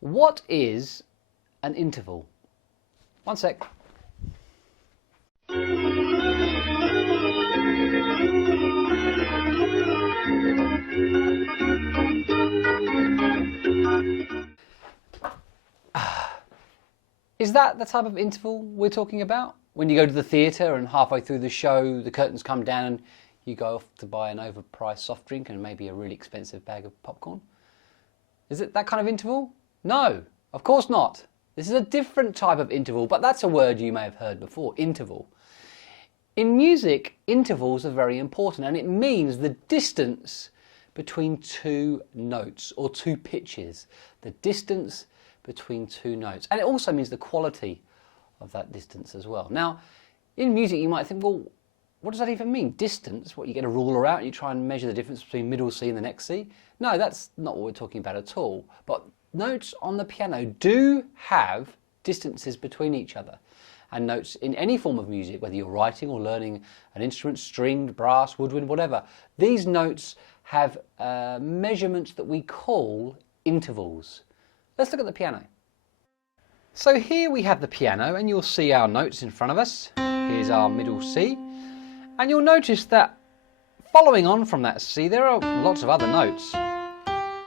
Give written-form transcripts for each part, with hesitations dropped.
What is an interval? One sec. Is that the type of interval we're talking about? When you go to the theatre and halfway through the show, the curtains come down and you go off to buy an overpriced soft drink and maybe a really expensive bag of popcorn? Is it that kind of interval? No, of course not. This is a different type of interval, but that's a word you may have heard before, interval. In music, intervals are very important, and it means the distance between two notes or two pitches. The distance between two notes. And it also means the quality of that distance as well. Now, in music you might think, well, what does that even mean? Distance? What, you get a ruler out and you try and measure the difference between middle C and the next C? No, that's not what we're talking about at all. But notes on the piano do have distances between each other. And notes in any form of music, whether you're writing or learning an instrument, stringed, brass, woodwind, whatever, these notes have measurements that we call intervals. Let's look at the piano. So here we have the piano, and you'll see our notes in front of us. Here's our middle C. And you'll notice that following on from that C, there are lots of other notes.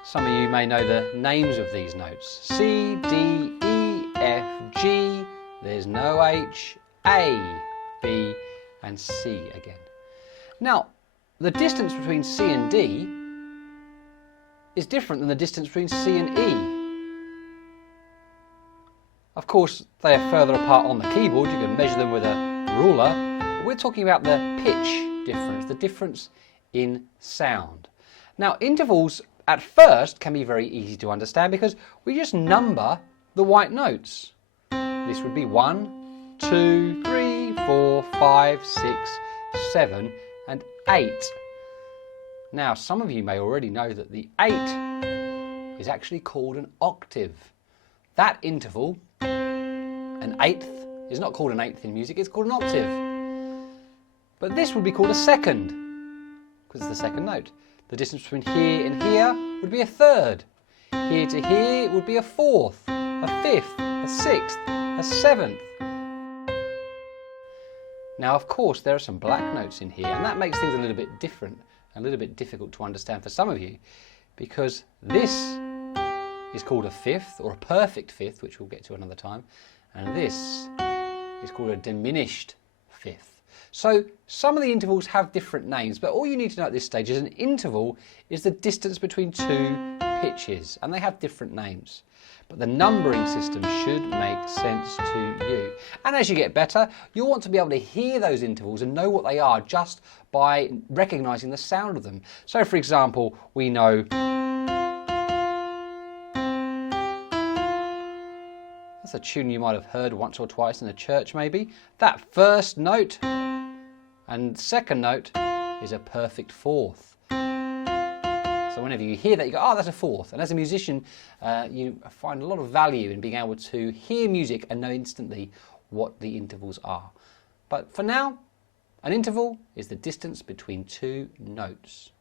Some of you may know the names of these notes. C, D, E, F, G. There's no H, A, B, and C again. Now, the distance between C and D is different than the distance between C and E. Of course, they are further apart on the keyboard. You can measure them with a ruler. But we're talking about the pitch difference, the difference in sound. Now, intervals at first can be very easy to understand because we just number the white notes. This would be 1, 2, 3, 4, 5, 6, 7, and 8. Now, some of you may already know that the 8 is actually called an octave. That interval, an eighth, is not called an eighth in music, it's called an octave. But this would be called a second, because it's the second note. The distance between here and here would be a third. Here to here would be a fourth, a fifth, a sixth, a seventh. Now, of course, there are some black notes in here, and that makes things a little bit different, a little bit difficult to understand for some of you, because this is called a fifth, or a perfect fifth, which we'll get to another time, and this is called a diminished fifth. So some of the intervals have different names, but all you need to know at this stage is an interval is the distance between two pitches, and they have different names. But the numbering system should make sense to you. And as you get better, you'll want to be able to hear those intervals and know what they are just by recognising the sound of them. So for example, we know that's a tune you might have heard once or twice in a church maybe. That first note and second note is a perfect fourth. So whenever you hear that, you go, oh, that's a fourth. And as a musician, you find a lot of value in being able to hear music and know instantly what the intervals are. But for now, an interval is the distance between two notes.